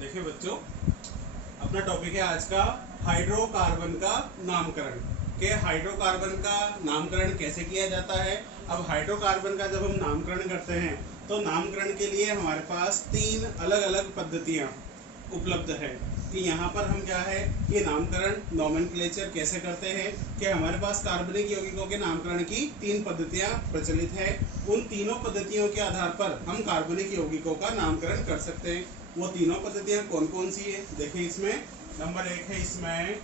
देखिए बच्चों, अपना टॉपिक है आज का हाइड्रोकार्बन का नामकरण। के हाइड्रोकार्बन का नामकरण कैसे किया जाता है। अब हाइड्रोकार्बन का जब हम नामकरण करते हैं तो नामकरण के लिए हमारे पास तीन अलग अलग पद्धतियां उपलब्ध है कि यहाँ पर हम क्या है कि नामकरण नोमेनक्लेचर कैसे करते हैं। कि हमारे पास कार्बनिक यौगिकों के नामकरण की तीन पद्धतियां प्रचलित है। उन तीनों पद्धतियों के आधार पर हम कार्बनिक यौगिकों का नामकरण कर सकते हैं। वो तीनों पद्धतियां कौन कौन सी है देखिए। इसमें नंबर 1 है इसमें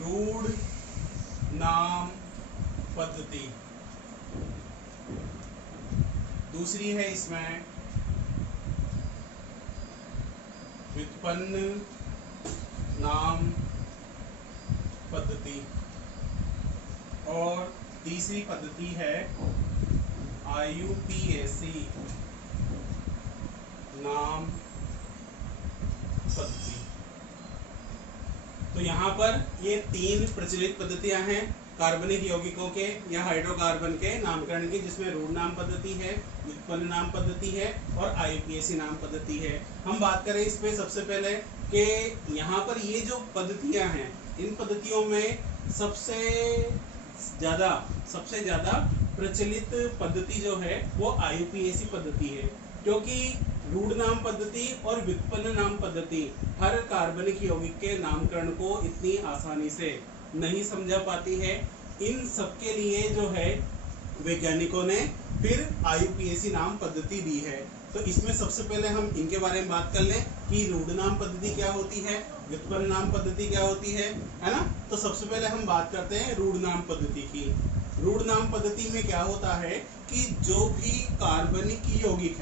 रूढ़ नाम पद्धति। दूसरी है इसमें व्युत्पन्न नाम पद्धति। और तीसरी पद्धति है IUPAC नाम पद्धति। तो यहाँ पर ये तीन प्रचलित पद्धतियां हैं कार्बनिक यौगिकों के या हाइड्रोकार्बन के नामकरण की, जिसमें रूढ़ नाम पद्धति है, व्युत्पन्न नाम पद्धति है और IUPAC नाम पद्धति है। हम बात करें इसमें सबसे पहले कि यहाँ पर ये जो पद्धतियां हैं, इन पद्धतियों में सबसे ज्यादा प्रचलित पद्धति जो है वो IUPAC पद्धति है, क्योंकि रूढ़ नाम पद्धति और व्युत्पन्न नाम पद्धति हर कार्बनिक यौगिक के नामकरण को इतनी आसानी से नहीं समझा पाती है। इन सबके लिए जो है वैज्ञानिकों ने फिर IUPAC नाम पद्धति दी है। तो इसमें सबसे पहले हम इनके बारे में बात कर लें कि रूढ़ नाम पद्धति क्या होती है, व्युत्पन्न नाम पद्धति क्या होती है ना। तो सबसे पहले हम बात करते हैं रूढ़ नाम पद्धति की। रूढ़ नाम पद्धति में क्या होता है कि जो भी कार्बनिक यौगिक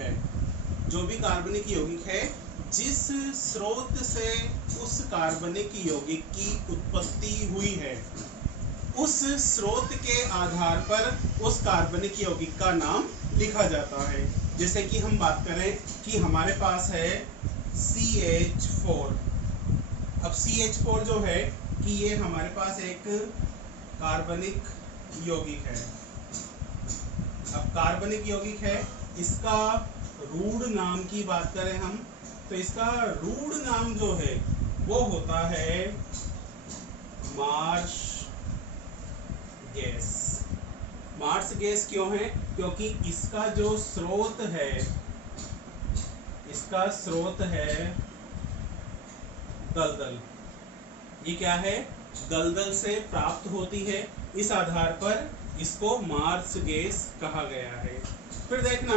है जिस स्रोत से उस कार्बनिक यौगिक की उत्पत्ति हुई है, उस स्रोत के आधार पर उस कार्बनिक यौगिक का नाम लिखा जाता है। जैसे कि हम बात करें कि हमारे पास है CH4। अब CH4 जो है कि ये हमारे पास एक कार्बनिक यौगिक है। अब कार्बनिक यौगिक है, इसका रूढ़ नाम की बात करें हम तो इसका रूढ़ नाम जो है वो होता है मार्श गैस। मार्श गैस क्यों है? क्योंकि इसका जो स्रोत है दलदल। ये क्या है? दलदल से प्राप्त होती है। इस आधार पर इसको मार्श गैस कहा गया है। फिर देखना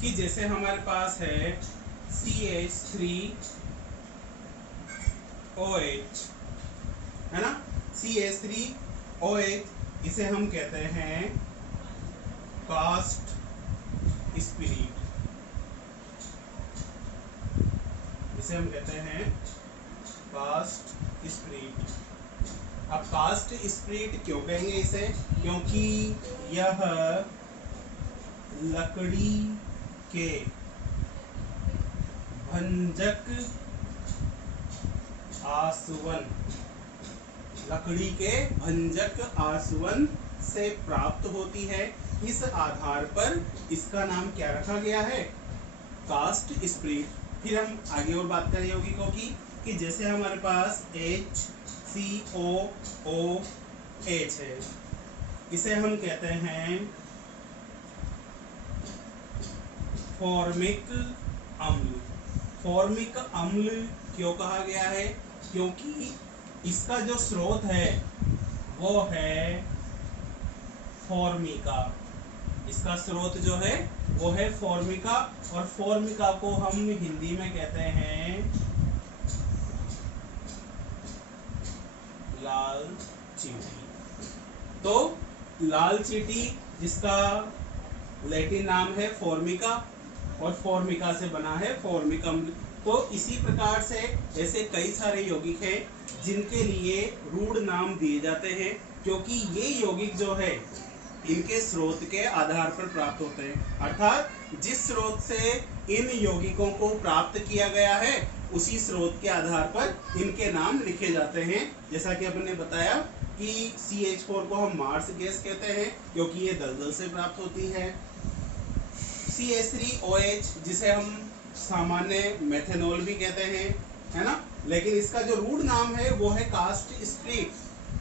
कि जैसे हमारे पास है CH3OH, है ना। CH3OH इसे हम कहते हैं कास्ट स्पिरिट। अब कास्ट स्पिरिट क्यों कहेंगे इसे? क्योंकि यह लकड़ी के भंजक आसवन से प्राप्त होती है। इस आधार पर इसका नाम क्या रखा गया है? Caste spirit. फिर हम आगे और बात करें यौगिकों की कि जैसे हमारे पास HCOOH है, इसे हम कहते हैं फॉर्मिक अम्ल। फॉर्मिक अम्ल क्यों कहा गया है? क्योंकि इसका जो स्रोत है वो है फॉर्मिका। इसका स्रोत जो है वो है फॉर्मिका, और फॉर्मिका को हम हिंदी में कहते हैं लाल चींटी। तो लाल चींटी जिसका लैटिन नाम है फॉर्मिका, और फॉर्मिका से बना है फॉर्मिक अम्ल। तो इसी प्रकार से ऐसे कई सारे यौगिक हैं जिनके लिए रूढ़ नाम दिए जाते हैं, क्योंकि ये यौगिक जो है इनके स्रोत के आधार पर प्राप्त होते हैं। अर्थात जिस स्रोत से इन यौगिकों को प्राप्त किया गया है उसी स्रोत के आधार पर इनके नाम लिखे जाते हैं। जैसा कि अपन ने बताया कि CH4 को हम मार्स गैस कहते हैं क्योंकि ये दलदल से प्राप्त होती है। CH3OH जिसे हम सामान्य मेथेनॉल भी कहते हैं, है ना, लेकिन इसका जो रूट नाम है वो है कास्ट स्ट्रीट,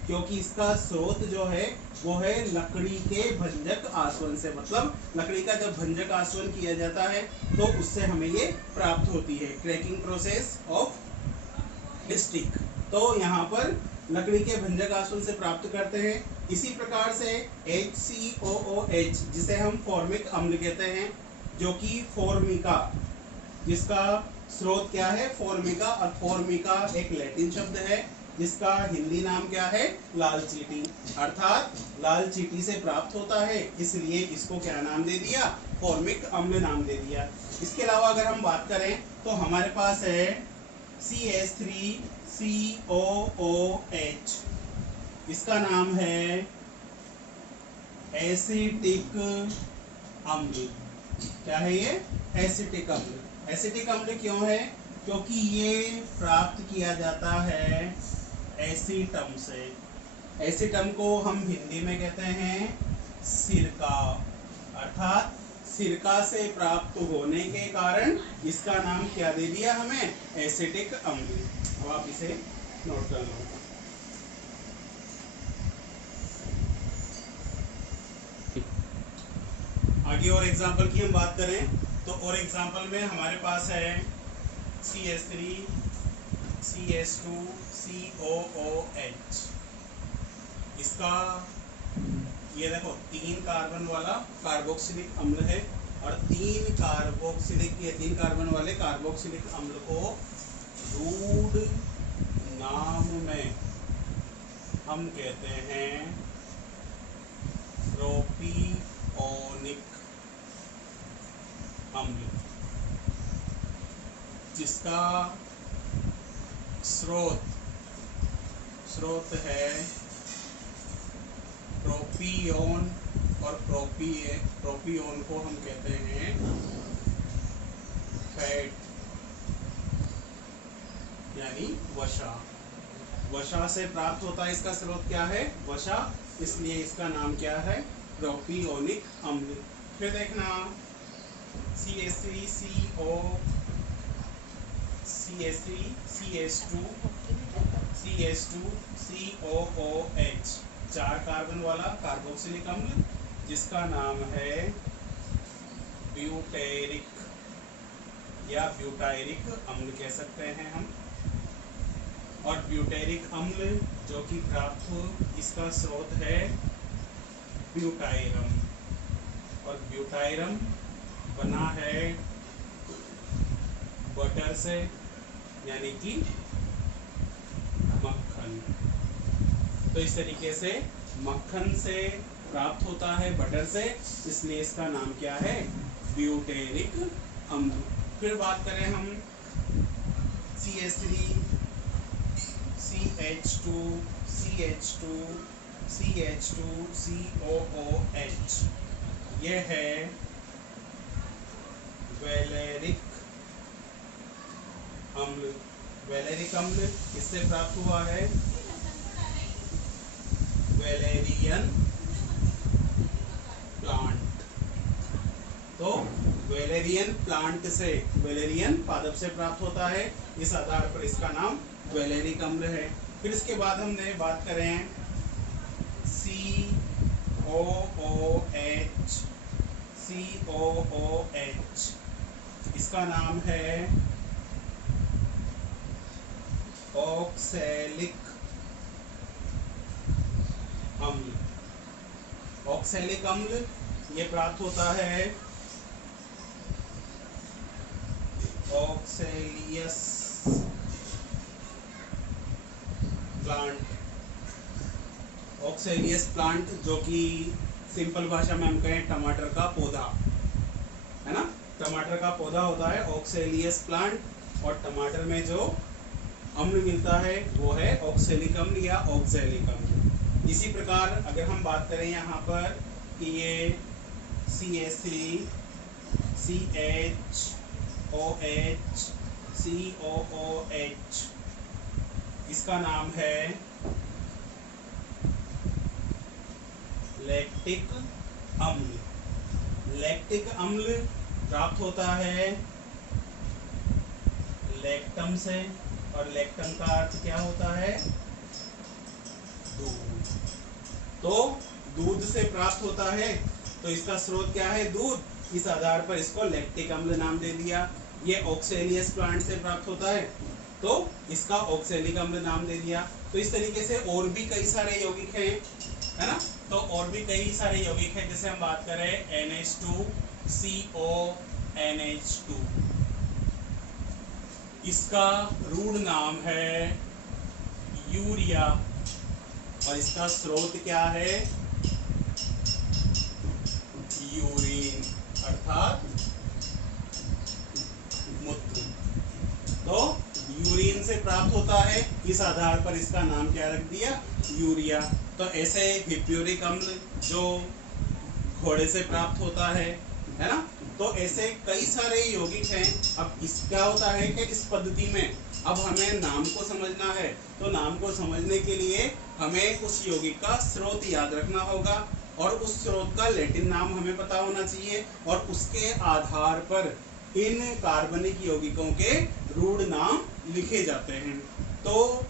क्योंकि इसका स्रोत जो है वो है लकड़ी के भंजक आसवन से। मतलब लकड़ी का जब भंजक आसवन किया जाता है तो उससे हमें ये प्राप्त होती है, क्रैकिंग प्रोसेस ऑफ स्टिक। तो यहाँ पर लकड़ी के भंजक आसवन से प्राप्त करते हैं। इसी प्रकार से HCOOH जिसे हम फॉर्मिक अम्ल कहते हैं, जो कि फॉर्मिका, जिसका स्रोत क्या है, फॉर्मिका, और फॉर्मिका एक लैटिन शब्द है जिसका हिंदी नाम क्या है, लाल चींटी, अर्थात लाल चींटी से प्राप्त होता है, इसलिए इसको क्या नाम दे दिया, फॉर्मिक अम्ल नाम दे दिया। इसके अलावा अगर हम बात करें तो हमारे पास है CH3COOH, इसका नाम है एसिटिक अम्ल। क्या है ये, एसिटिक अम्ल। एसिटिक अम्ल क्यों है, क्योंकि ये प्राप्त किया जाता है एसीटम से। एसीटम को हम हिंदी में कहते हैं सिरका, अर्थात सिरका से प्राप्त होने के कारण इसका नाम क्या दे दिया हमें, एसिटिक अम्ल। अब आप इसे नोट कर लो। आगे और एग्जाम्पल की हम बात करें तो और एग्जाम्पल में हमारे पास है CH3CH2COOH। इसका ये देखो 3 कार्बन वाला कार्बोक्सिलिक अम्ल है, और 3 कार्बन वाले कार्बोक्सिलिक अम्ल को रूड नाम में हम कहते हैं प्रोपियोनिक अम्ल, जिसका स्रोत है प्रोपियोन, और प्रोपियोन को हम कहते हैं फैट यानी वसा। वसा से प्राप्त होता है, इसका स्रोत क्या है, वसा, इसलिए इसका नाम क्या है, प्रोपियोनिक अम्ल। फिर देखना CH3CH2CH2COOH 4 कार्बन वाला कार्बोक्सिलिक अम्ल, जिसका नाम है ब्यूटेरिक या ब्यूटायरिक अम्ल कह सकते हैं हम। और ब्यूटेरिक अम्ल जो कि प्राप्त इसका स्रोत है ब्यूटायरम, और ब्यूटायरम बना है बटर से, यानी कि मक्खन। तो इस तरीके से मक्खन से प्राप्त होता है, बटर से, इसलिए इसका नाम क्या है, ब्यूटेरिक अम्ल। फिर बात करें हम CH3CH2CH2COOH, ये है वैलेरिक अम्ल। वैलेरिक अम्ल किससे प्राप्त हुआ है, वैलेरियन प्लांट। तो वैलेरियन प्लांट से, वैलेरियन पादप से प्राप्त होता है, इस आधार पर इसका नाम वैलेरिक अम्ल है। फिर इसके बाद हमने बात करें COOH, इसका नाम है ऑक्सैलिक अम्ल। ऑक्सैलिक अम्ल ये प्राप्त होता है ऑक्सैलियस प्लांट। ऑक्सैलियस प्लांट जो कि सिंपल भाषा में हम कहें टमाटर का पौधा, है ना, टमाटर का पौधा होता है ऑक्सैलियस प्लांट, और टमाटर में जो अम्ल मिलता है वो है ऑक्सैलिक अम्ल या ऑक्सैलिक अम्ल। इसी प्रकार अगर हम बात करें यहाँ पर कि ये CH3CHOH इसका नाम है लैक्टिक अम्ल। लैक्टिक अम्ल प्राप्त होता है लैक्टम से, और लैक्टम का अर्थ क्या होता है? दूध। तो दूध से प्राप्त होता है, तो इसका स्रोत क्या है? दूध। इस आधार पर इसको लैक्टिक अम्ल नाम दे दिया। ये ऑक्सेलियस प्लांट से प्राप्त होता है, तो इसका ऑक्सेलिक अम्ल नाम दे दिया। तो इस तरीके से और भी कई सारे यौगिक हैं, है ना? तो और भी कई सारे यौगिक हैं, जैसे हम बात करें NH2CO NH2, इसका रूढ़ नाम है यूरिया, और इसका स्रोत क्या है? यूरिन, अर्थात मूत्र। तो यूरिन से प्राप्त होता है, इस आधार पर इसका नाम क्या रख दिया? यूरिया। तो ऐसे हिप्यूरिक अम्ल जो घोड़े से प्राप्त होता है ना? तो ऐसे कई सारे यौगिक हैं। अब इस क्या होता है कि इस पद्धति में अब हमें नाम को समझना है, तो नाम को समझने के लिए हमें उस यौगिक का स्रोत याद रखना होगा, और उस स्रोत का लैटिन नाम हमें पता होना चाहिए, और उसके आधार पर इन कार्बनिक यौगिकों के रूढ़ नाम लिखे जाते हैं। तो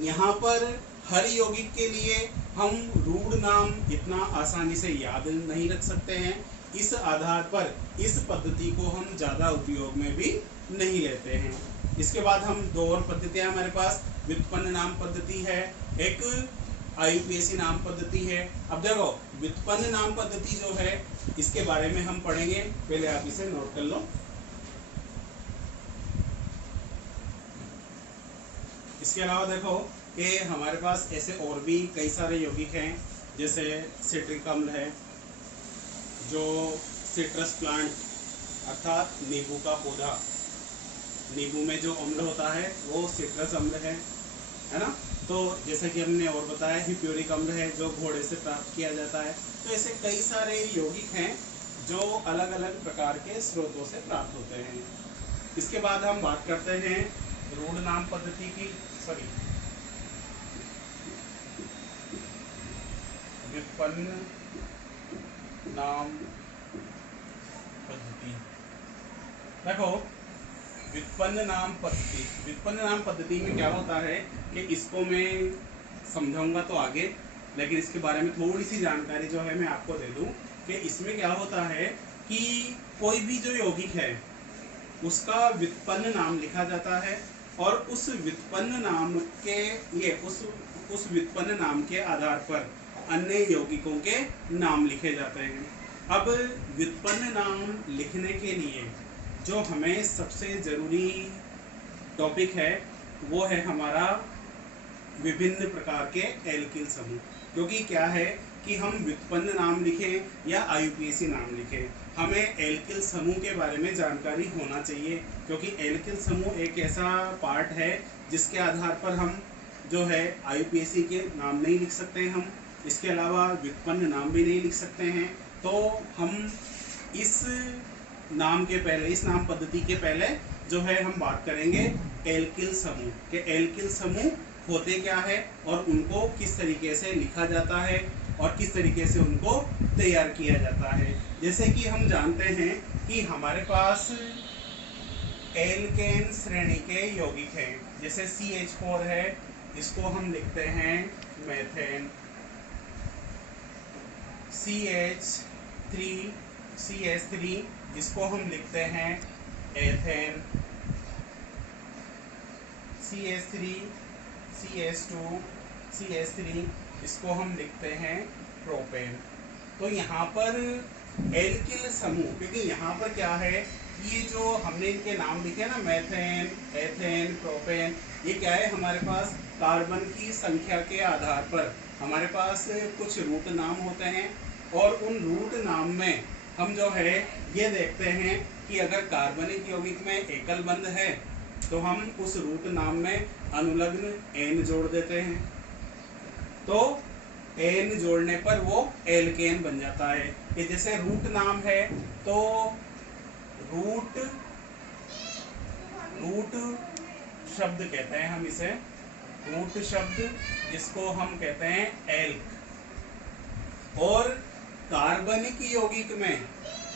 यहाँ पर हर यौगिक के लिए हम रूढ़ नाम इतना आसानी से याद नहीं रख सकते हैं, इस आधार पर इस पद्धति को हम ज़्यादा उपयोग में भी नहीं लेते हैं। इसके बाद हम दो और पद्धतियाँ हमारे पास, व्युत्पन्न नाम पद्धति है, एक IUPAC नाम पद्धति है। अब देखो व्युत्पन्न नाम पद्धति जो है, इसके बारे में हम पढ़ेंगे, पहले आप इसे नोट कर लो। इसके अलावा देखो कि हमारे पास ऐसे और भी कई सारे यौगिक हैं, जैसे सिट्रिक अम्ल है, जो सिट्रस प्लांट अर्थात नींबू का पौधा, नींबू में जो अम्ल होता है वो सिट्रस अम्ल है ना? तो जैसे कि हमने और बताया हिप्यूरिक अम्ल है जो घोड़े से प्राप्त किया जाता है। तो ऐसे कई सारे यौगिक हैं जो अलग अलग प्रकार के स्रोतों से प्राप्त होते हैं। इसके बाद हम बात करते हैं रूढ़ नाम पद्धति की, व्युत्पन्न नाम पद्धति। देखो व्युत्पन्न नाम पद्धति में क्या होता है कि इसको मैं समझाऊंगा तो आगे, लेकिन इसके बारे में थोड़ी सी जानकारी जो है मैं आपको दे दूं कि इसमें क्या होता है कि कोई भी जो यौगिक है उसका व्युत्पन्न नाम लिखा जाता है, और उस व्युत्पन्न नाम के उस व्युत्पन्न नाम के आधार पर अन्य यौगिकों के नाम लिखे जाते हैं। अब व्युत्पन्न नाम लिखने के लिए जो हमें सबसे ज़रूरी टॉपिक है वो है हमारा विभिन्न प्रकार के एल्किल समूह। क्योंकि क्या है कि हम व्युत्पन्न नाम लिखें या IUPAC नाम लिखें, हमें एल्किल समूह के बारे में जानकारी होना चाहिए, क्योंकि एल्किल समूह एक ऐसा पार्ट है जिसके आधार पर हम जो है IUPAC के नाम नहीं लिख सकते, हम इसके अलावा व्युत्पन्न नाम भी नहीं लिख सकते हैं। तो हम इस नाम के पहले, इस नाम पद्धति के पहले जो है हम बात करेंगे एल्किल समूह के। एल्किल समूह होते क्या है और उनको किस तरीके से लिखा जाता है और किस तरीके से उनको तैयार किया जाता है। जैसे कि हम जानते हैं कि हमारे पास एल्केन श्रेणी के यौगिक हैं, जैसे CH4 है, इसको हम लिखते हैं मेथेन। CH3 इसको हम लिखते हैं एथेन। CH3 CH2 CH3 इसको हम लिखते हैं प्रोपेन। तो यहाँ पर एल्किल समूह, क्योंकि यहाँ पर क्या है, ये जो हमने इनके नाम लिखे ना, मेथेन, एथेन, प्रोपेन, ये क्या है, हमारे पास कार्बन की संख्या के आधार पर हमारे पास कुछ रूट नाम होते हैं, और उन रूट नाम में हम जो है ये देखते हैं कि अगर कार्बनिक यौगिक में एकल बंध है तो हम उस रूट नाम में अनुलग्न एन जोड़ देते हैं, तो एन जोड़ने पर वो एल्केन बन जाता है। ये जैसे रूट नाम है तो रूट शब्द कहते हैं हम इसे, रूट शब्द जिसको हम कहते हैं एल्क। और कार्बनिक यौगिक में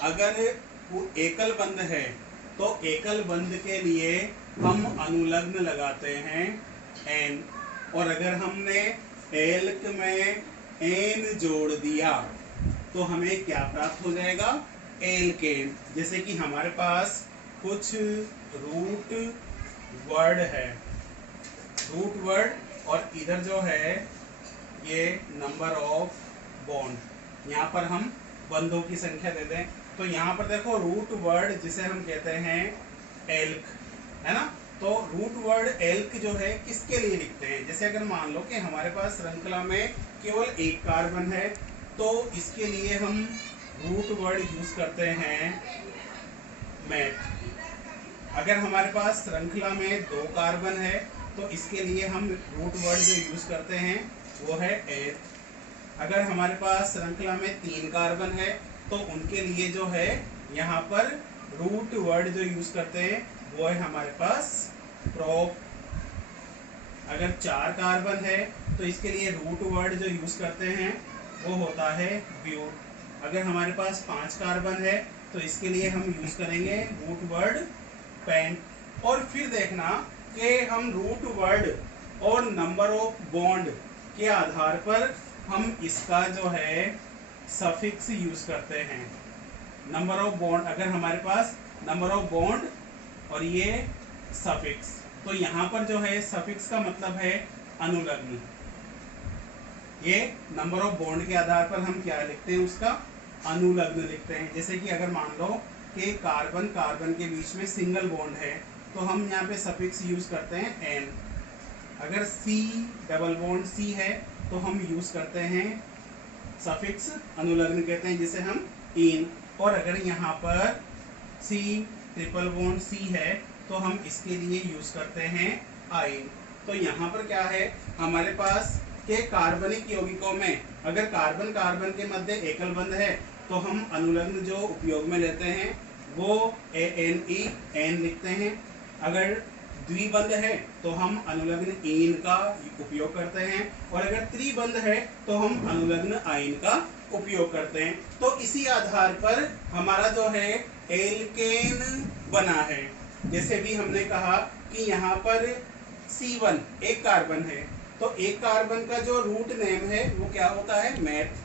अगर वो एकल बंध है, तो एकल बंध के लिए हम अनुलग्न लगाते हैं एन, और अगर हमने एल्क में एन जोड़ दिया तो हमें क्या प्राप्त हो जाएगा, एल्केन। जैसे कि हमारे पास कुछ रूट वर्ड है, रूट वर्ड, और इधर जो है ये नंबर ऑफ बॉन्ड, यहाँ पर हम बंधों की संख्या दे दें। तो यहाँ पर देखो रूट वर्ड जिसे हम कहते हैं एल्क, है ना, तो रूट वर्ड एल्क जो है किसके लिए लिखते हैं, जैसे अगर मान लो कि हमारे पास श्रृंखला में केवल एक कार्बन है तो इसके लिए हम रूट वर्ड यूज करते हैं मैथ। अगर हमारे पास श्रृंखला में दो कार्बन है तो इसके लिए हम रूट वर्ड जो यूज करते हैं वो है एथ। अगर हमारे पास श्रृंखला में तीन कार्बन है तो उनके लिए जो है यहाँ पर रूट वर्ड जो यूज करते हैं वो है हमारे पास प्रोप। अगर चार कार्बन है तो इसके लिए रूट वर्ड जो यूज करते हैं वो होता है ब्यूट। अगर हमारे पास पांच कार्बन है तो इसके लिए हम यूज करेंगे रूट वर्ड पेंट। और फिर देखना कि हम रूट वर्ड और नंबर ऑफ बॉन्ड के आधार पर हम इसका जो है सफिक्स यूज करते हैं। नंबर ऑफ बॉन्ड, अगर हमारे पास नंबर ऑफ बॉन्ड और ये सफिक्स, तो यहाँ पर जो है सफिक्स का मतलब है अनुलग्न। ये नंबर ऑफ बॉन्ड के आधार पर हम क्या लिखते हैं, उसका अनुलग्न लिखते हैं। जैसे कि अगर मान लो कि कार्बन कार्बन के बीच में सिंगल बॉन्ड है तो हम यहाँ पे सफिक्स यूज करते हैं एन। अगर सी डबल बॉन्ड सी है तो हम यूज करते हैं सफिक्स अनुलग्न कहते हैं जिसे हम इन। और अगर यहाँ पर सी ट्रिपल बॉन्ड सी है तो हम इसके लिए यूज करते हैं आइन। तो यहाँ पर क्या है हमारे पास के कार्बनिक यौगिकों में अगर कार्बन कार्बन के मध्य एकल बंध है तो हम अनुलग्न जो उपयोग में लेते हैं वो एन लिखते हैं। अगर द्विबंध है तो हम अनुलग्न इन का उपयोग करते हैं, और अगर त्रिबंध है तो हम अनुलग्न आइन का उपयोग करते हैं। तो इसी आधार पर हमारा जो है एल्केन बना है। जैसे भी हमने कहा कि यहाँ पर C1 एक कार्बन है तो एक कार्बन का जो रूट नेम है वो क्या होता है, मैथ।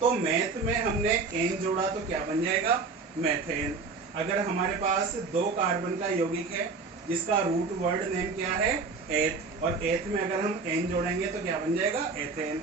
तो मैथ में हमने एन जोड़ा तो क्या बन जाएगा, मैथेन। अगर हमारे पास दो कार्बन का यौगिक है जिसका रूट वर्ड नेम क्या है, एथ, और एथ में अगर हम एन जोड़ेंगे तो क्या बन जाएगा, एथेन।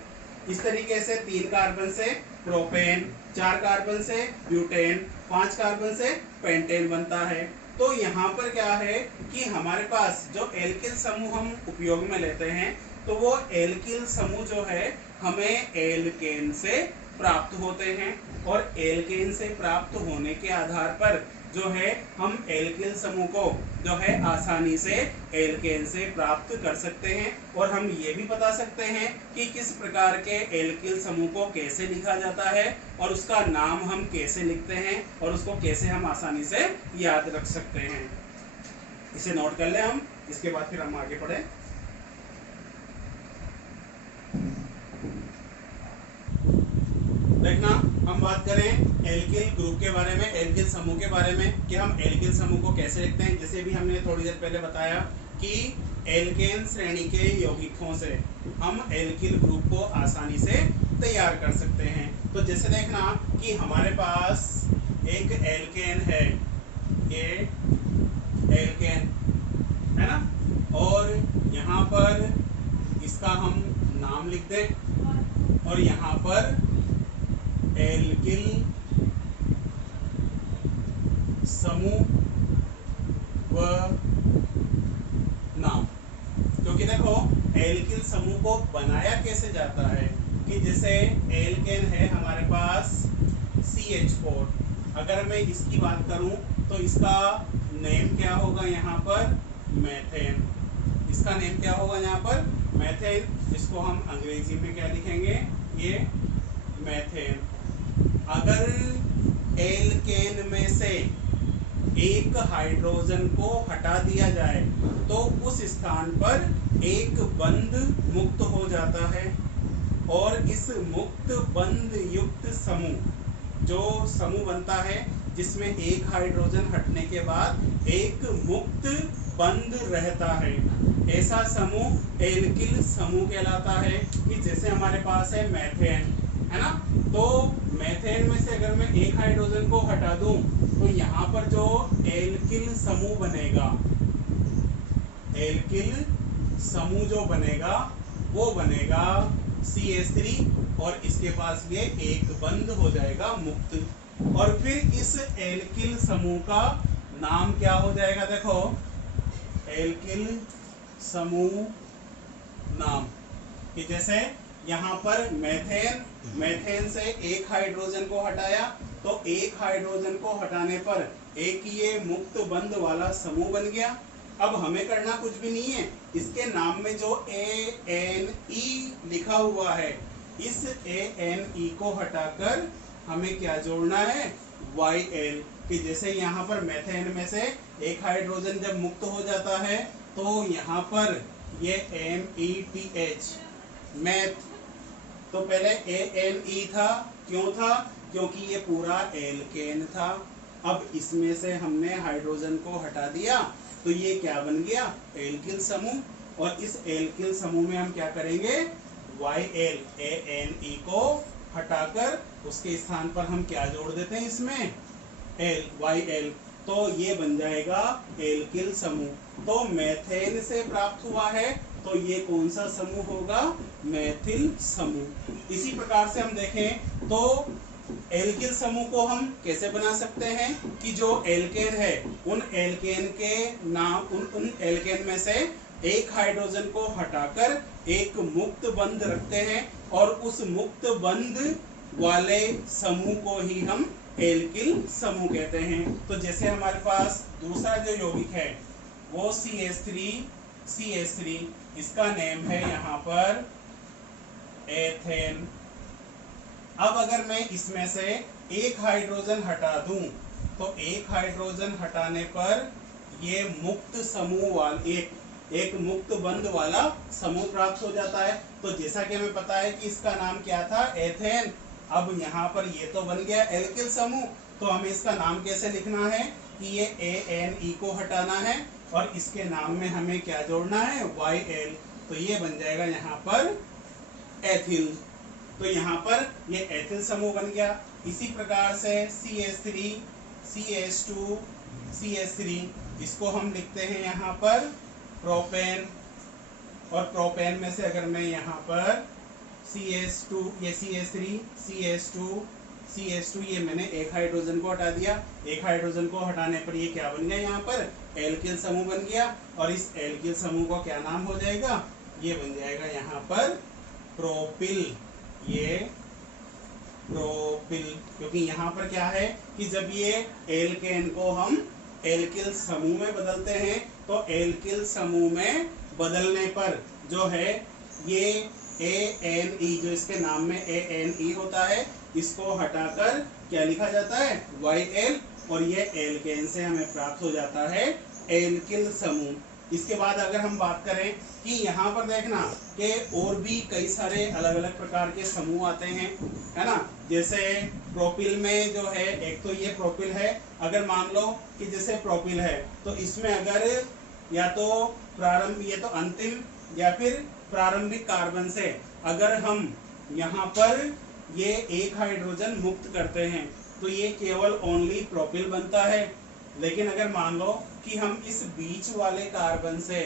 इस तरीके से तीन कार्बन से प्रोपेन, चार कार्बन से ब्यूटेन, पांच कार्बन से पेंटेन बनता है। तो यहाँ पर क्या है कि हमारे पास जो एल्किल समूह हम उपयोग में लेते हैं तो वो एल्किल समूह जो है हमें एल्केन से प्राप्त होते हैं, और एल्केन से प्राप्त होने के आधार पर जो है हम एल्किल समूह को जो है आसानी से एल्केन से प्राप्त कर सकते हैं। और हम ये भी बता सकते हैं कि किस प्रकार के एल्किल समूह को कैसे लिखा जाता है और उसका नाम हम कैसे लिखते हैं और उसको कैसे हम आसानी से याद रख सकते हैं। इसे नोट कर ले हम, इसके बाद फिर हम आगे बढ़े। देखना हम बात करें एल्किल ग्रुप के बारे में, एल्किल समूह के बारे में कि हम एल्किल समूह को कैसे लिखते हैं। जैसे भी हमने थोड़ी देर पहले बताया कि एल्केन श्रेणी के यौगिकों से हम एल्किल ग्रुप को आसानी से तैयार कर सकते हैं। तो जैसे देखना कि हमारे पास एक एल्केन है, ये एल्केन है ना, और यहाँ पर इसका हम नाम लिख दें और यहाँ पर एल्किल समूह व नाम। क्योंकि देखो एल्किल समूह को बनाया कैसे जाता है कि जैसे एल्केन है हमारे पास CH4, अगर मैं इसकी बात करूं तो इसका नेम क्या होगा यहाँ पर, मैथेन। इसका नेम क्या होगा यहाँ पर, मैथेन। इसको हम अंग्रेजी में क्या लिखेंगे, ये मैथेन। अगर एल्केन में से एक हाइड्रोजन को हटा दिया जाए तो उस स्थान पर एक बंध मुक्त हो जाता है, और इस मुक्त बंध युक्त समूह जो समूह बनता है जिसमें एक हाइड्रोजन हटने के बाद एक मुक्त बंध रहता है, ऐसा समूह एल्किल समूह कहलाता है। कि जैसे हमारे पास है मेथेन, है ना, तो मेथेन में से अगर मैं एक हाइड्रोजन को हटा दूं तो यहाँ पर जो एल्किल समूह बनेगा, एल्किल समूह जो बनेगा वो बनेगा CH3 और इसके पास ये एक बंध हो जाएगा मुक्त। और फिर इस एल्किल समूह का नाम क्या हो जाएगा, देखो एल्किल समूह नाम। कि जैसे यहाँ पर मेथेन से एक हाइड्रोजन को हटाया तो एक हाइड्रोजन को हटाने पर एक ये मुक्त बंध वाला समूह बन गया। अब हमें करना कुछ भी नहीं है, इसके नाम में जो ANE लिखा हुआ है, इस ANE को हटाकर हमें क्या जोड़ना है, YL। कि जैसे यहाँ पर मेथेन में से एक हाइड्रोजन जब मुक्त हो जाता है तो यहाँ पर ये METH मैथ, तो पहले ANE था, क्यों था, क्योंकि ये पूरा एल्केन था। अब इसमें से हमने हाइड्रोजन को हटा दिया तो ये क्या बन गया, एल्किल समूह। और इस एल्किल समूह में हम क्या करेंगे, YL, ANE को हटाकर उसके स्थान पर हम क्या जोड़ देते हैं इसमें, YL, तो ये बन जाएगा एल्किल समूह। तो मेथेन से प्राप्त हुआ है तो ये कौन सा समूह होगा, मेथिल समूह। इसी प्रकार से हम देखें तो एल्किल समूह को हम कैसे बना सकते हैं कि जो एल्केन है उन एल्केन के नाम, उन एल्केन में से एक हाइड्रोजन को हटाकर एक मुक्त बंध रखते हैं और उस मुक्त बंध वाले समूह को ही हम एल्किल समूह कहते हैं। तो जैसे हमारे पास दूसरा जो यौगिक है वो CH3, इसका नेम है यहाँ पर एथेन। अब अगर मैं इसमें से एक हाइड्रोजन हटा दूं तो एक हाइड्रोजन हटाने पर ये मुक्त समूह वाला एक मुक्त बंध वाला समूह प्राप्त हो जाता है। तो जैसा कि हमें पता है कि इसका नाम क्या था, एथेन। अब यहाँ पर ये तो बन गया एल्किल समूह, तो हमें इसका नाम कैसे लिखना है कि ये ANE को हटाना है और इसके नाम में हमें क्या जोड़ना है, YL। तो ये बन जाएगा यहाँ पर एथिल। तो यहाँ पर ये एथिल समूह बन गया। इसी प्रकार से CH3, CH2, CH3, इसको हम लिखते हैं यहाँ पर प्रोपेन। और प्रोपेन में से अगर मैं यहाँ पर CH2, ये CH3, CH2, ये मैंने एक हाइड्रोजन को हटा दिया। एक हाइड्रोजन को हटाने पर ये क्या बन गया, यहाँ पर एल्किल समूह बन गया। और इस एल्किल समूह को क्या नाम हो जाएगा, ये बन जाएगा यहाँ पर प्रोपिल। ये प्रोपिल, क्योंकि यहाँ पर क्या है कि जब ये एल्केन को हम एल्किल समूह में बदलते हैं तो एल्किल समूह में बदलने पर जो है ये ANE, जो इसके नाम में ANE होता है, इसको हटाकर क्या लिखा जाता है, YL। और ये एल्केन से हमें प्राप्त हो जाता है एल्किल समूह। इसके बाद अगर हम बात करें कि यहाँ पर देखना कि और भी कई सारे अलग अलग प्रकार के समूह आते हैं, है ना। जैसे प्रोपिल में जो है, एक तो ये प्रोपिल है। अगर मान लो कि जैसे प्रोपिल है तो इसमें अगर या तो प्रारंभ, ये तो अंतिम या फिर प्रारंभिक कार्बन से अगर हम यहाँ पर ये एक हाइड्रोजन मुक्त करते हैं तो ये केवल ओनली प्रोपिल बनता है। लेकिन अगर मान लो कि हम इस बीच वाले कार्बन से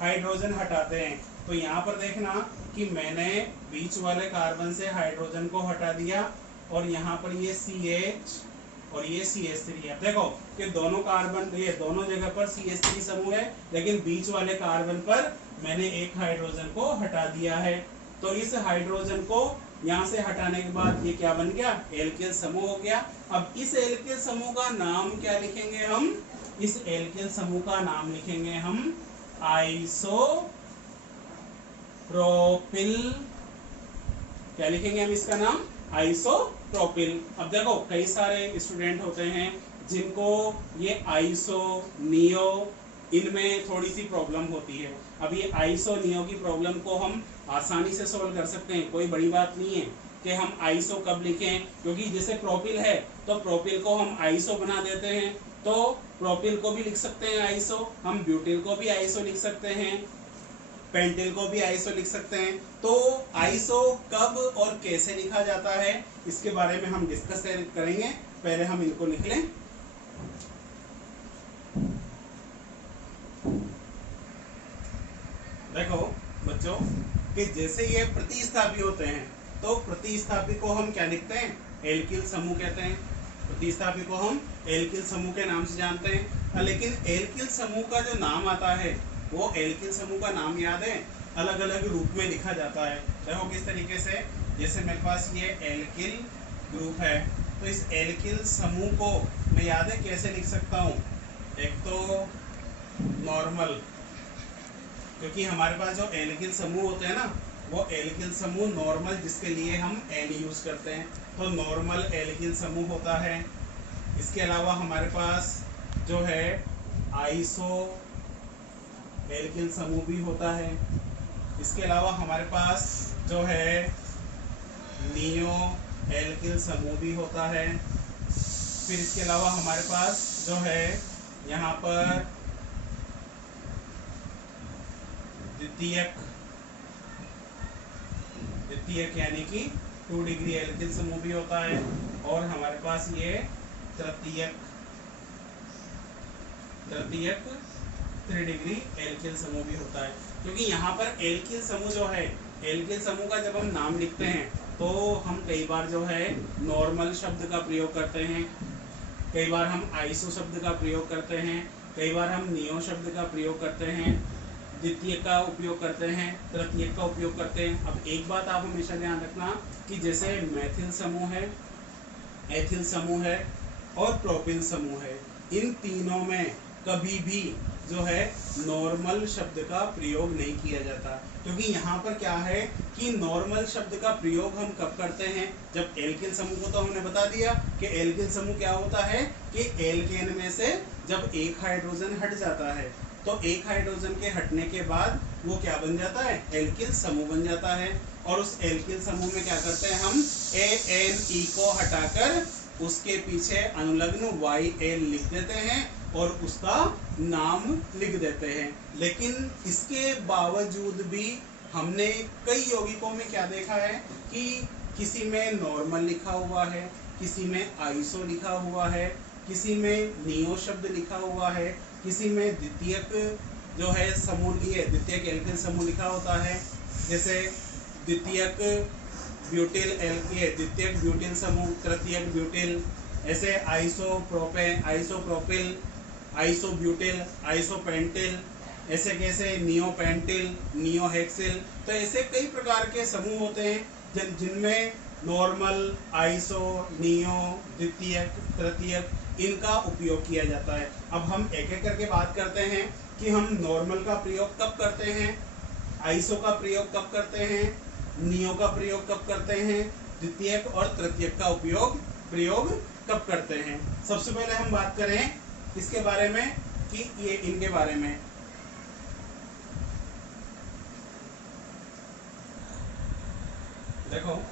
हाइड्रोजन हटाते हैं तो यहाँ पर देखना कि मैंने बीच वाले कार्बन से हाइड्रोजन को हटा दिया और यहाँ पर ये CH और ये CH3 है। देखो कि दोनों कार्बन, ये दोनों जगह पर CH3 समूह है, लेकिन बीच वाले कार्बन पर मैंने एक हाइड्रोजन को हटा दिया है। तो इस हाइड्रोजन को यहाँ से हटाने के बाद ये क्या बन गया, एल्किल समूह हो गया। अब इस एल्किल समूह का नाम क्या लिखेंगे हम, इस एल्किल समूह का नाम लिखेंगे हम आइसोप्रोपिल। क्या लिखेंगे हम इसका नाम, आइसोप्रोपिल। अब देखो कई सारे स्टूडेंट होते हैं जिनको ये आइसो, नियो, इनमें थोड़ी सी प्रॉब्लम होती है। अब ये आइसो नियो की प्रॉब्लम को हम आसानी से सोल्व कर सकते हैं, कोई बड़ी बात नहीं है। कि हम आइसो कब लिखें, क्योंकि जैसे प्रोपिल है तो प्रोपिल को हम आइसो बना देते हैं, तो प्रोपिल को भी लिख सकते हैं आइसो, हम ब्यूटिल को भी आइसो लिख सकते हैं, पेंटिल को भी आइसो लिख सकते हैं। तो आइसो कब और कैसे लिखा जाता है इसके बारे में हम डिस्कस करेंगे। पहले हम इनको लिख लें। देखो बच्चों कि जैसे ये प्रतिस्थापी होते हैं तो प्रतिस्थापी को हम क्या लिखते हैं, एल्किल समूह कहते हैं। प्रतिस्थापी को हम एल्किल समूह के नाम से जानते हैं। लेकिन एल्किल समूह का जो नाम आता है वो एल्किल समूह का नाम याद है अलग अलग रूप में लिखा जाता है। देखो किस तरीके से, जैसे मेरे पास ये एल्किल ग्रुप है तो इस एल्किल समूह को मैं याद है कैसे लिख सकता हूँ, एक तो नॉर्मल, क्योंकि हमारे पास जो एल्किल समूह होते हैं ना वो एल्किल समूह नॉर्मल जिसके लिए हम एन यूज करते हैं, तो नॉर्मल एल्किल समूह होता है। इसके अलावा हमारे पास जो है आइसो एल्किल समूह भी होता है। इसके अलावा हमारे पास जो है नियो एल्किल समूह भी होता है। फिर इसके अलावा हमारे पास जो है यहाँ पर द्वितीयक यानी कि 2 डिग्री एल्किल समूह भी होता है। और हमारे पास ये तृतीयक 3 डिग्री एल्किल समूह भी होता है। क्योंकि यहाँ पर एल्किल समूह जो है, एल्किल समूह का जब हम नाम लिखते हैं तो हम कई बार जो है नॉर्मल शब्द का प्रयोग करते हैं, कई बार हम आइसो शब्द का प्रयोग करते हैं, कई बार हम नियो शब्द का प्रयोग करते हैं, द्वितीय का उपयोग करते हैं, तृतीय का उपयोग करते हैं। अब एक बात आप हमेशा ध्यान रखना कि जैसे मैथिल समूह है, एथिल समूह है और प्रोपिल समूह है, इन तीनों में कभी भी जो है नॉर्मल शब्द का प्रयोग नहीं किया जाता। क्योंकि यहाँ पर क्या है कि नॉर्मल शब्द का प्रयोग हम कब करते हैं, जब एल्किल समूह को तो हमने बता दिया कि एल्किल समूह क्या होता है कि एल्केन में से जब एक हाइड्रोजन हट जाता है तो एक हाइड्रोजन के हटने के बाद वो क्या बन जाता है, एल्किल समूह बन जाता है। और उस एल्किल समूह में क्या करते हैं हम ANE को हटाकर उसके पीछे अनुलग्न YL लिख देते हैं और उसका नाम लिख देते हैं। लेकिन इसके बावजूद भी हमने कई यौगिकों में क्या देखा है कि किसी में नॉर्मल लिखा हुआ है, किसी में आइसो लिखा हुआ है, किसी में नियो शब्द लिखा हुआ है, किसी में द्वितीयक जो है समूह लिए द्वितीयक एल्किल समूह लिखा होता है। जैसे द्वितीयक ब्यूटिल द्वितीयक ब्यूटिल समूह, तृतीयक ब्यूटिल, ऐसे आइसोप्रोपेन, आइसोप्रोपिल, आइसोब्यूटिल, आइसोपेंटिल, ऐसे कैसे नियोपेंटिल, नियोहेक्सिल। तो ऐसे कई प्रकार के समूह होते हैं जिनमें नॉर्मल, आइसो, नियो, द्वितीयक, तृतीयक इनका उपयोग किया जाता है। अब हम एक एक करके बात करते हैं कि हम नॉर्मल का प्रयोग कब करते हैं, आइसो का प्रयोग कब करते हैं, नियो का प्रयोग कब करते हैं, द्वितीयक और तृतीयक का प्रयोग कब करते हैं। सबसे पहले हम बात करें इसके बारे में कि ये इनके बारे में। देखो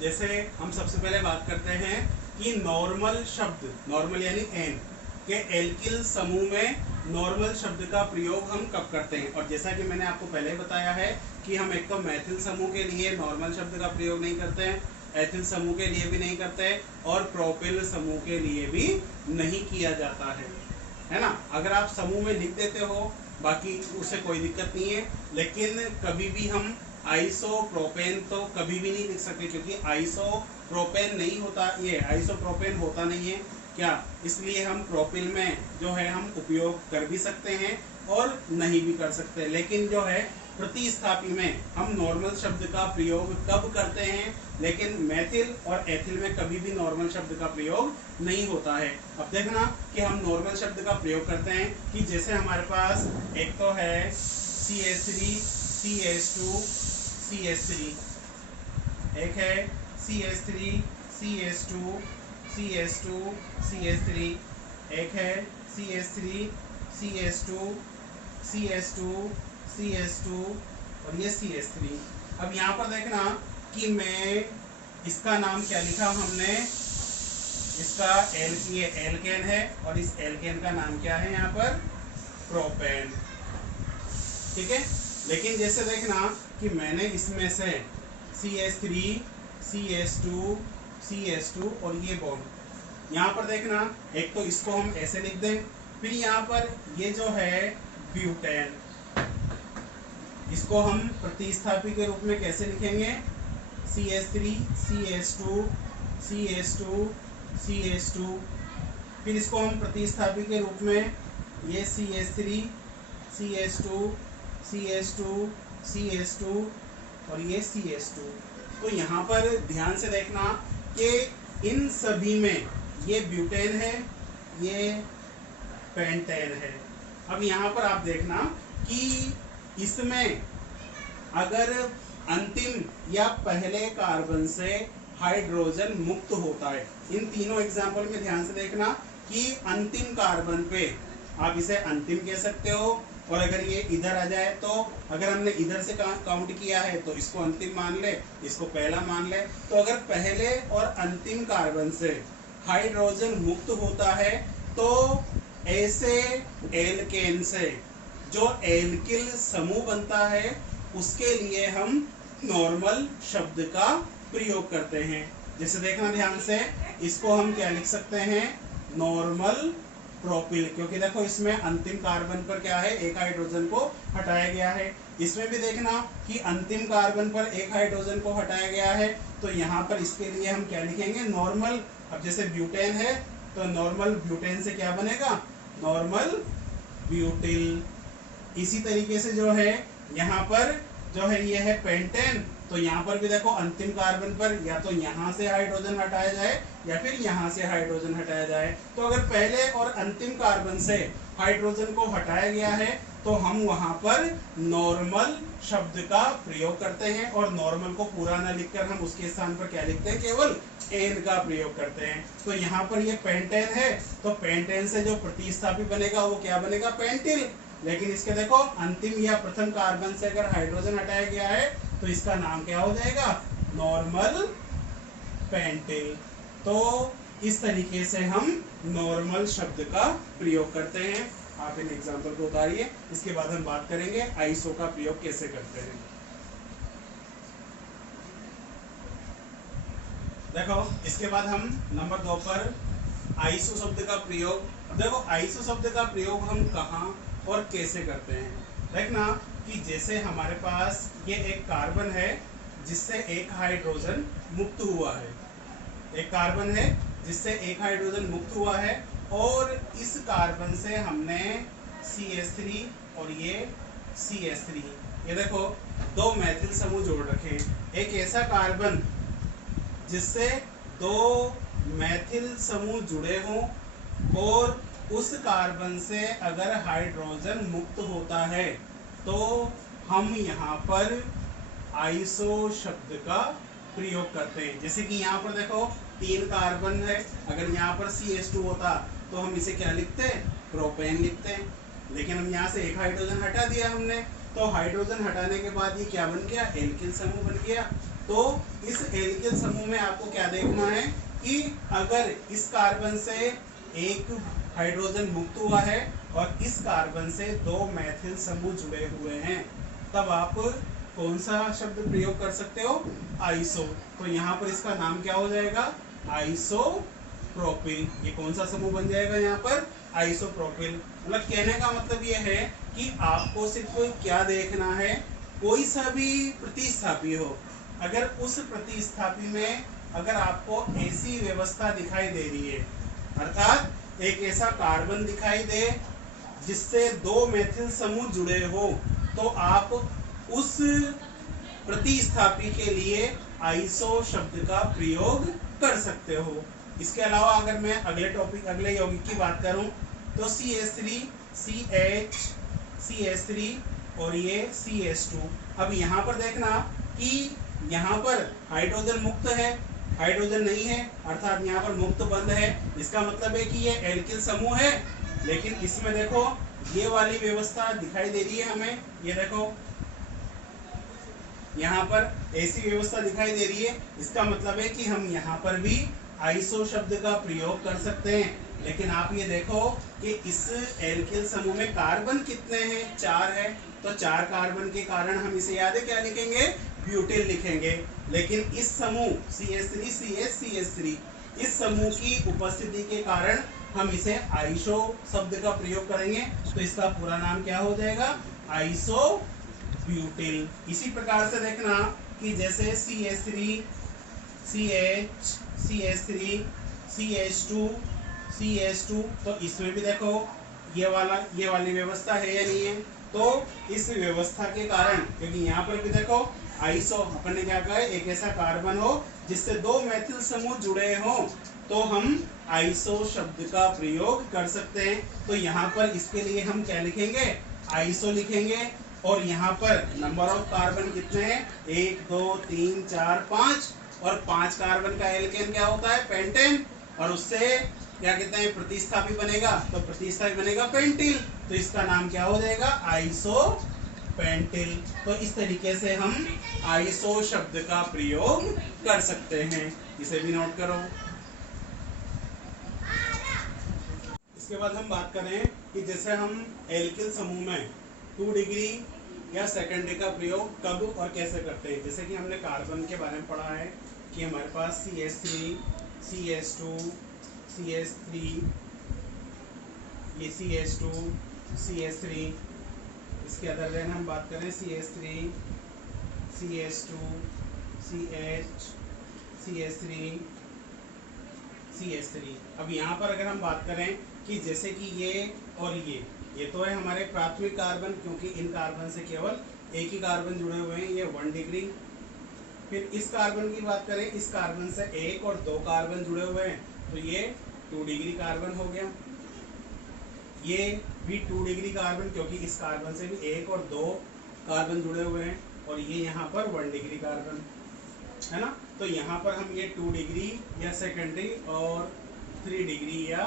जैसे हम सबसे पहले बात करते हैं कि नॉर्मल शब्द, नॉर्मल यानी एन के एल्किल समूह में नॉर्मल शब्द का प्रयोग हम कब करते हैं। और जैसा कि मैंने आपको पहले ही बताया है कि हम एक तो मैथिल समूह के लिए नॉर्मल शब्द का प्रयोग नहीं करते हैं, एथिल समूह के लिए भी नहीं करते हैं और प्रोपिल समूह के लिए भी नहीं किया जाता है ना। अगर आप समूह में लिख देते हो बाकी उससे कोई दिक्कत नहीं है, लेकिन कभी भी हम आइसोप्रोपेन तो कभी भी नहीं लिख सकते, क्योंकि आइसोप्रोपेन नहीं होता, ये आइसोप्रोपेन होता नहीं है क्या, इसलिए हम प्रोपिल में जो है हम उपयोग कर भी सकते हैं और नहीं भी कर सकते। लेकिन जो है प्रतिस्थापी में हम नॉर्मल शब्द का प्रयोग कब करते हैं, लेकिन मैथिल और एथिल में कभी भी नॉर्मल शब्द का प्रयोग नहीं होता है। अब देखना कि हम नॉर्मल शब्द का प्रयोग करते हैं कि जैसे हमारे पास एक तो है CH3 CH2 CH3, एक है CH3 CH2 CH2 CH3, एक है CH3 CH2 CH2 CH2 और ये CH3। अब यहाँ पर देखना कि मैं इसका नाम क्या लिखा हमने, इसका ये एल्केन है और इस एल्केन का नाम क्या है यहाँ पर, प्रोपेन। ठीक है, लेकिन जैसे देखना कि मैंने इसमें से CH3 CH2 CH2 और ये बॉन्ड यहाँ पर देखना, एक तो इसको हम ऐसे लिख दें, फिर यहाँ पर ये जो है ब्यूटेन, इसको हम प्रतिस्थापी के रूप में कैसे लिखेंगे, CH3 CH2 CH2 CH2, फिर इसको हम प्रतिस्थापी के रूप में ये CH3 CH2 CH2 CH2 और ये CH2। तो यहाँ पर ध्यान से देखना कि इन सभी में ये ब्यूटेन है, ये पेंटेन है। अब यहाँ पर आप देखना कि इसमें अगर अंतिम या पहले कार्बन से हाइड्रोजन मुक्त होता है, इन तीनों एग्जाम्पल में ध्यान से देखना कि अंतिम कार्बन पे आप इसे अंतिम कह सकते हो, और अगर ये इधर आ जाए तो अगर हमने इधर से काउंट किया है तो इसको अंतिम मान ले, इसको पहला मान ले। तो अगर पहले और अंतिम कार्बन से हाइड्रोजन मुक्त होता है तो ऐसे एल्केन से जो एल्किल समूह बनता है उसके लिए हम नॉर्मल शब्द का प्रयोग करते हैं। जैसे देखना ध्यान से, इसको हम क्या लिख सकते हैं, नॉर्मल प्रोपिल, क्योंकि देखो इसमें अंतिम कार्बन पर क्या है, एक हाइड्रोजन को हटाया गया है। इसमें भी देखना कि अंतिम कार्बन पर एक हाइड्रोजन को हटाया गया है, तो यहाँ पर इसके लिए हम क्या लिखेंगे, नॉर्मल। अब जैसे ब्यूटेन है तो नॉर्मल ब्यूटेन से क्या बनेगा, नॉर्मल ब्यूटिल। इसी तरीके से जो है यहाँ पर जो है ये है पेंटेन, तो यहाँ पर भी देखो अंतिम कार्बन पर या तो यहाँ से हाइड्रोजन हटाया जाए या फिर यहाँ से हाइड्रोजन हटाया जाए। तो अगर पहले और अंतिम कार्बन से हाइड्रोजन को हटाया गया है तो हम वहां पर नॉर्मल शब्द का प्रयोग करते हैं, और नॉर्मल को पूरा ना लिखकर हम उसके स्थान पर क्या लिखते हैं, केवल एन का प्रयोग करते हैं। तो यहाँ पर ये पेंटेन है, तो पेंटेन से जो प्रतिस्थापी बनेगा वो क्या बनेगा, पेंटिल। लेकिन इसके देखो अंतिम या प्रथम कार्बन से अगर हाइड्रोजन हटाया गया है तो इसका नाम क्या हो जाएगा, नॉर्मल पेंटिल। तो इस तरीके से हम नॉर्मल शब्द का प्रयोग करते हैं। आप इन एग्जाम्पल को उतारिए, इसके बाद हम बात करेंगे आइसो का प्रयोग कैसे करते हैं। देखो इसके बाद हम नंबर 2 पर आइसो शब्द का प्रयोग। देखो आइसो शब्द का प्रयोग हम कहाँ और कैसे करते हैं। देखना कि जैसे हमारे पास ये एक कार्बन है जिससे एक हाइड्रोजन मुक्त हुआ है, एक कार्बन है जिससे एक हाइड्रोजन मुक्त हुआ है, और इस कार्बन से हमने CH3 और ये CH3, ये देखो दो मैथिल समूह जोड़ रखे हैं। एक ऐसा कार्बन जिससे दो मैथिल समूह जुड़े हों और उस कार्बन से अगर हाइड्रोजन मुक्त होता है तो हम यहाँ पर आइसो शब्द का प्रयोग करते हैं। जैसे कि यहाँ पर देखो 3 कार्बन है, अगर यहाँ पर CH2 होता तो हम इसे क्या लिखते, प्रोपेन लिखते। लेकिन हम यहाँ से एक हाइड्रोजन हटा दिया हमने, तो हाइड्रोजन हटाने के बाद ये क्या बन गया, एल्किल समूह बन गया। तो इस एल्किल समूह में आपको क्या देखना है कि अगर इस कार्बन से एक हाइड्रोजन मुक्त हुआ है और इस कार्बन से 2 मैथिल समूह जुड़े हुए हैं, तब आप कौन सा शब्द प्रयोग कर सकते हो, आइसो। तो यहाँ पर इसका नाम क्या हो जाएगा, आइसोप्रोपिल। ये कौन सा समूह बन जाएगा यहाँ पर, आइसोप्रोपिल। मतलब कहने का मतलब ये है कि आपको सिर्फ क्या देखना है, कोई सा भी प्रतिस्थापी हो, अगर उस प्रतिस्थापी में अगर आपको ऐसी व्यवस्था दिखाई दे रही है, अर्थात एक ऐसा कार्बन दिखाई दे जिससे 2 मैथिल समूह जुड़े हो, तो आप उस प्रतिस्थापी के लिए आइसो शब्द का प्रयोग कर सकते हो। इसके अलावा अगर मैं अगले यौगिक की बात करूं तो CH3 CH CH3 और ये CH2। अब यहाँ पर देखना कि यहाँ पर हाइड्रोजन मुक्त है, हाइड्रोजन नहीं है, अर्थात यहाँ पर मुक्त बंध है। इसका मतलब है कि ये एल्किल समूह है, लेकिन इसमें देखो ये वाली व्यवस्था दिखाई दे रही है हमें। ये देखो यहाँ पर ऐसी व्यवस्था दिखाई दे रही है, इसका मतलब है कि हम यहाँ पर भी आइसो शब्द का प्रयोग कर सकते हैं। लेकिन आप ये देखो कि इस एल्किल समूह में कार्बन कितने हैं, 4 है, तो 4 कार्बन के कारण हम इसे याद है क्या लिखेंगे, ब्यूटिल लिखेंगे। लेकिन इस समूह CH3 CH CH3 इस समूह की उपस्थिति के कारण हम इसे आइसो शब्द का प्रयोग करेंगे, तो इसका पूरा नाम क्या हो जाएगा, आइसो ब्यूटिल। इसी प्रकार से देखना कि जैसे CH3 CH CH3 CH2 CH2, तो इसमें भी देखो ये वाली व्यवस्था है या नहीं है। तो इस व्यवस्था के कारण, क्योंकि यहाँ पर भी देखो आइसो, अपन ने क्या कहा है, एक ऐसा कार्बन हो जिससे 2 मेथिल समूह जुड़े हों, तो हम आइसो शब्द का प्रयोग कर सकते हैं। तो यहाँ पर इसके लिए हम क्या लिखेंगे, आइसो लिखेंगे। और यहाँ पर नंबर ऑफ कार्बन कितने हैं, 1 2 3 4 5, और 5 कार्बन का एल्केन क्या होता है, पेंटेन, और उससे क्या कहते हैं, प्रतिस्थापी बनेगा, तो प्रतिस्थापी बनेगा पेंटिल, तो इसका नाम क्या हो जाएगा, आइसो पेंटिल। तो इस तरीके से हम आइसो शब्द का प्रयोग कर सकते हैं, इसे भी नोट करो। इसके बाद हम बात करें कि जैसे हम एल्किल समूह में 2 डिग्री या सेकेंडरी का प्रयोग कब और कैसे करते हैं। जैसे कि हमने कार्बन के बारे में पढ़ा है कि हमारे पास CH3 CH2 CH3, ये CH2 CH3, इसके अदर देन हम बात करें CH3 CH2 CH CH3 CH3। अब यहाँ पर अगर हम बात करें कि जैसे कि ये और ये तो है हमारे प्राथमिक कार्बन, क्योंकि इन कार्बन से केवल एक ही कार्बन जुड़े हुए हैं, ये 1 डिग्री। फिर इस कार्बन की बात करें, इस कार्बन से 1 और 2 कार्बन जुड़े हुए हैं, तो ये 2 डिग्री कार्बन हो गया। ये भी 2 डिग्री कार्बन, क्योंकि इस कार्बन से भी 1 और 2 कार्बन जुड़े हुए हैं, और ये यहाँ पर 1 डिग्री कार्बन है ना। तो यहाँ पर हम ये 2 डिग्री या सेकेंडरी और 3 डिग्री या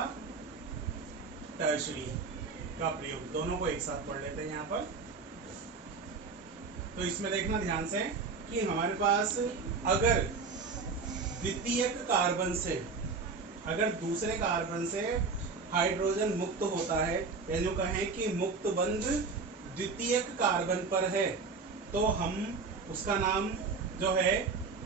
टर्शरी का प्रयोग दोनों को एक साथ पढ़ लेते हैं यहाँ पर। तो इसमें देखना ध्यान से कि हमारे पास अगर द्वितीयक कार्बन से, अगर दूसरे कार्बन से हाइड्रोजन मुक्त होता है, या जो कहें कि मुक्त बंध द्वितीयक कार्बन पर है, तो हम उसका नाम जो है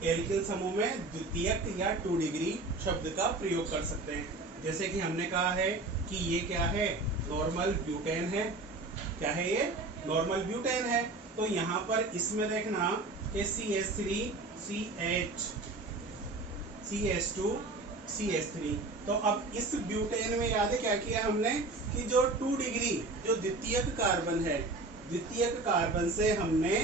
एल्किल समूह में द्वितीयक या 2 डिग्री शब्द का प्रयोग कर सकते हैं। जैसे कि हमने कहा है कि ये क्या है, नॉर्मल ब्यूटेन है। क्या है ये, नॉर्मल ब्यूटेन है। तो यहाँ पर इसमें देखना कि CH3 CH CH2 CH3, तो अब इस ब्यूटेन में याद है क्या किया हमने कि जो 2 डिग्री जो द्वितीयक कार्बन है, द्वितीयक कार्बन से हमने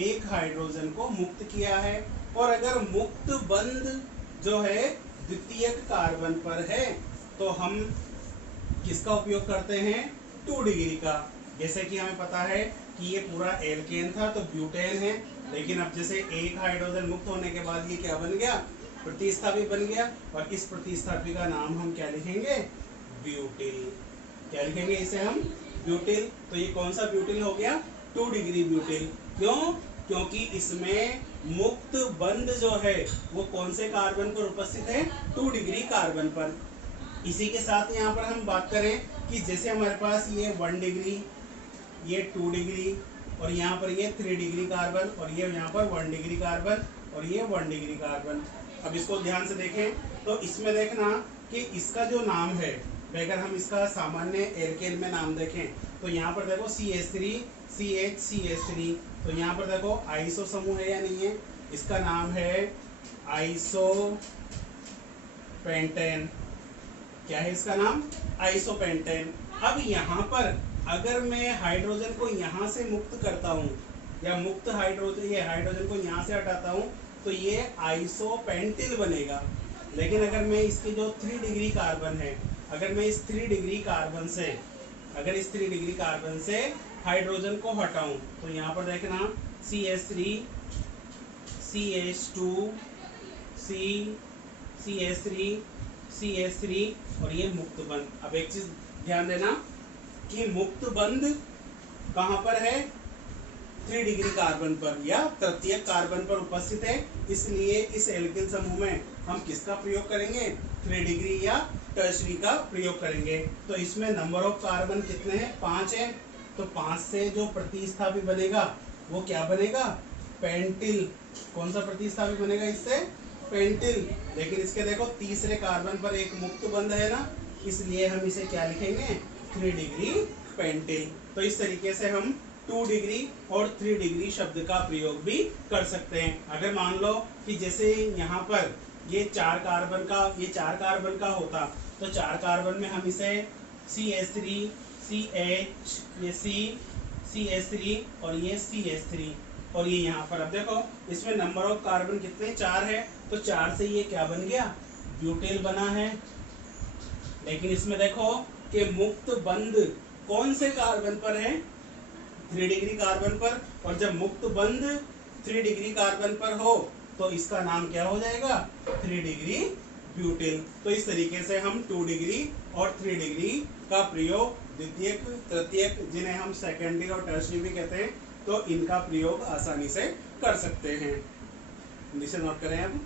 एक हाइड्रोजन को मुक्त किया है। और अगर मुक्त बंध जो है द्वितीयक कार्बन पर है, तो हम किसका उपयोग करते हैं, 2 डिग्री का। जैसे कि हमें पता है कि ये पूरा एल्केन था, तो ब्यूटेन है, लेकिन अब जैसे एक हाइड्रोजन मुक्त होने के बाद ये क्या बन गया, प्रतिस्थापी बन गया, और इस प्रतिस्थापी का नाम हम क्या लिखेंगे, ब्यूटिल। क्या लिखेंगे इसे हम, ब्यूटिल। तो ये कौन सा ब्यूटिल हो गया, 2 डिग्री ब्यूटिल। क्यों, क्योंकि इसमें मुक्त बंध जो है वो कौन से कार्बन पर उपस्थित है, 2 डिग्री कार्बन पर। इसी के साथ यहाँ पर हम बात करें कि जैसे हमारे पास ये 1 डिग्री, ये 2 डिग्री, और यहाँ पर ये 3 डिग्री कार्बन, और ये यहाँ पर 1 डिग्री कार्बन, और ये 1 डिग्री कार्बन। अब इसको ध्यान से देखें, तो इसमें देखना कि इसका जो नाम है, अगर हम इसका सामान्य एल्केन में नाम देखें, तो यहाँ पर देखो CH3 CH CH3, तो यहाँ पर देखो आइसो समूह है या नहीं है, इसका नाम है आइसो पेंटेन। क्या है इसका नाम, आइसो पेंटेन। अब यहाँ पर अगर मैं हाइड्रोजन को यहाँ से मुक्त करता हूँ, या मुक्त हाइड्रोजन, ये हाइड्रोजन को यहाँ से हटाता हूँ, तो ये आइसोपेंटिल बनेगा। लेकिन अगर मैं इसके जो 3 डिग्री कार्बन है, अगर मैं इस 3 डिग्री कार्बन से, अगर इस 3 डिग्री कार्बन से हाइड्रोजन को हटाऊं, तो यहाँ पर देखना CH3 CH2 CH3 CH3, और ये मुक्त बंध। अब एक चीज ध्यान देना कि मुक्त बंध कहाँ पर है, 3 डिग्री कार्बन पर या तृतीयक कार्बन पर उपस्थित है, इसलिए इस एल्किल समूह में हम किसका प्रयोग करेंगे? 3 डिग्री या टर्शरी का प्रयोग करेंगे। तो इसमें नंबर ऑफ कार्बन कितने हैं? 5 है। तो 5 से जो प्रतिस्थापी बनेगा वो क्या बनेगा? पेंटिल। कौन सा प्रतिस्थापी बनेगा इससे? पेंटिल। लेकिन इसके देखो तीसरे कार्बन पर एक मुक्त बंध है ना, इसलिए हम इसे क्या लिखेंगे? 3 डिग्री पेंटिल। तो इस तरीके से हम 2 डिग्री और 3 डिग्री शब्द का प्रयोग भी कर सकते हैं। अगर मान लो कि जैसे यहाँ पर ये 4 कार्बन का होता, तो 4 कार्बन में हम इसे CH3, CH, ये C, CH3 और ये CH3 और ये यहाँ पर अब देखो इसमें नंबर ऑफ कार्बन कितने? 4 है। तो 4 से ये क्या बन गया? ब्यूटेल बना है। लेकिन इसमें देखो कि मुक्त बंध कौन से कार्बन पर है? 3 डिग्री कार्बन पर। और जब मुक्त बंध 3 डिग्री कार्बन पर हो तो इसका नाम क्या हो जाएगा? 3 डिग्री ब्यूटेल। तो इस तरीके से हम 2 डिग्री और 3 डिग्री का प्रयोग द्वितीयक, तृतीयक, जिन्हें हम सेकेंडरी और टर्शरी भी कहते हैं, तो इनका प्रयोग आसानी से कर सकते हैं। इसे नोट करें अब।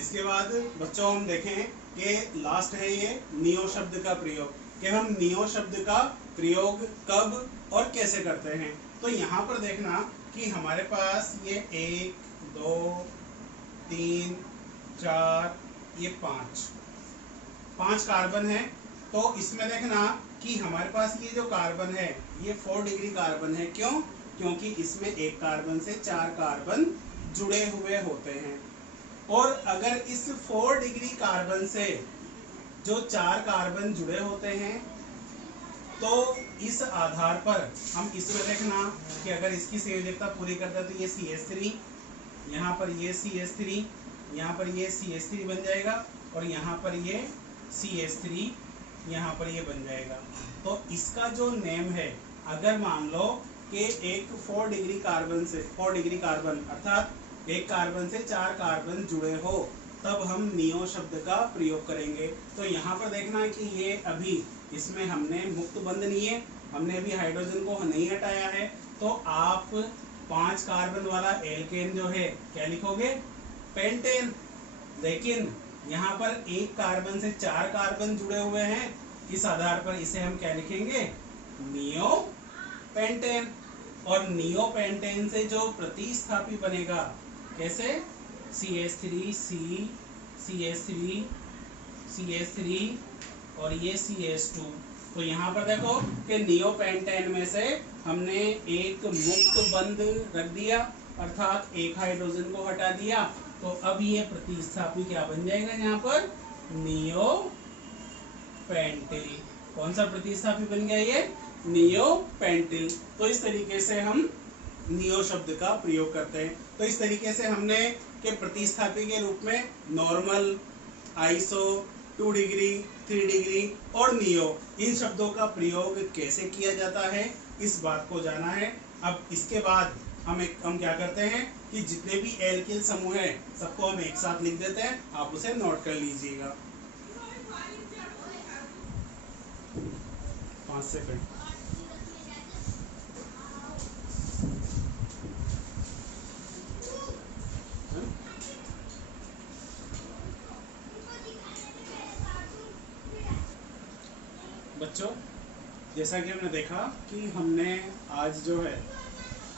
इसके बाद बच्चों हम देखें कि लास्ट है ये नियो शब्द का प्रयोग, कि हम नियो शब्द का प्रयोग कब और कैसे करते हैं। तो यहाँ पर देखना कि हमारे पास ये 1, 2, 3, 4, ये 5 कार्बन है। तो इसमें देखना कि हमारे पास ये जो कार्बन है ये 4 डिग्री कार्बन है। क्यों? क्योंकि इसमें एक कार्बन से 4 कार्बन जुड़े हुए होते हैं। और अगर इस 4 डिग्री कार्बन से जो 4 कार्बन जुड़े होते हैं, तो इस आधार पर हम इसमें देखना कि अगर इसकी संयोजकता पूरी करते हैं तो ये CH3, यहाँ पर ये CH3, यहाँ पर ये CH3 बन जाएगा और यहाँ पर ये CH3, यहाँ पर ये बन जाएगा। तो इसका जो नेम है, अगर मान लो कि एक 4 डिग्री कार्बन से 4 डिग्री कार्बन अर्थात एक कार्बन से 4 कार्बन जुड़े हो, तब हम नियो शब्द का प्रयोग करेंगे। तो यहाँ पर देखना कि ये अभी इसमें हमने मुक्त बंध नहीं है, हमने अभी हाइड्रोजन को नहीं हटाया है। तो आप 5 कार्बन वाला एल्केन जो है क्या लिखोगे? पेंटेन। लेकिन यहाँ पर एक कार्बन से 4 कार्बन जुड़े हुए हैं, इस आधार पर इसे हम क्या लिखेंगे? Neo pentane. और नियो पेंटेन से जो प्रतिस्थापी बनेगा कैसे? CH3C, CH3, CH3 और ये CH2। तो यहाँ पर देखो कि नियो पेंटेन में से हमने एक मुक्त बंध रख दिया, अर्थात एक हाइड्रोजन को हटा दिया। तो अब ये प्रतिस्थापी क्या बन जाएगा? यहाँ पर नियो पेंटिल। कौन सा प्रतिस्थापी बन गया? ये नियो पेंटिल। तो इस तरीके से हम नियो शब्द का प्रयोग करते हैं। तो इस तरीके से हमने के प्रतिस्थापी के रूप में नॉर्मल, आइसो, 2 डिग्री, 3 डिग्री और नियो, इन शब्दों का प्रयोग कैसे किया जाता है इस बात को जाना है। अब इसके बाद हम क्या करते हैं कि जितने भी एल्किल समूह है सबको हम एक साथ लिख देते हैं, आप उसे नोट कर लीजिएगा। 5 सेकंड। बच्चों, जैसा कि हमने देखा कि हमने आज जो है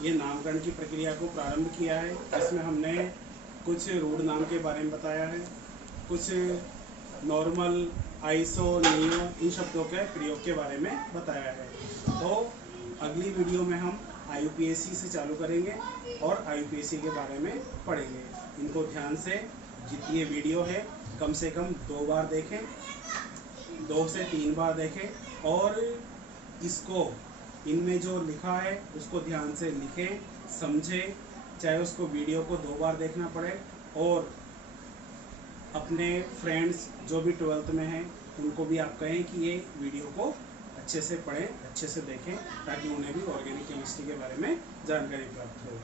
ये नामकरण की प्रक्रिया को प्रारंभ किया है। इसमें हमने कुछ रूढ़ नाम के बारे में बताया है, कुछ नॉर्मल, आइसो, नियो, इन शब्दों के प्रयोग के बारे में बताया है। तो अगली वीडियो में हम IUPAC से चालू करेंगे और IUPAC के बारे में पढ़ेंगे। इनको ध्यान से जितनी ये वीडियो है कम से कम 2 बार देखें, 2 से 3 बार देखें और इसको इनमें जो लिखा है उसको ध्यान से लिखें, समझें, चाहे उसको वीडियो को 2 बार देखना पड़े। और अपने फ्रेंड्स जो भी 12th में हैं उनको भी आप कहें कि ये वीडियो को अच्छे से पढ़ें, अच्छे से देखें, ताकि उन्हें भी ऑर्गेनिक केमिस्ट्री के बारे में जानकारी प्राप्त हो।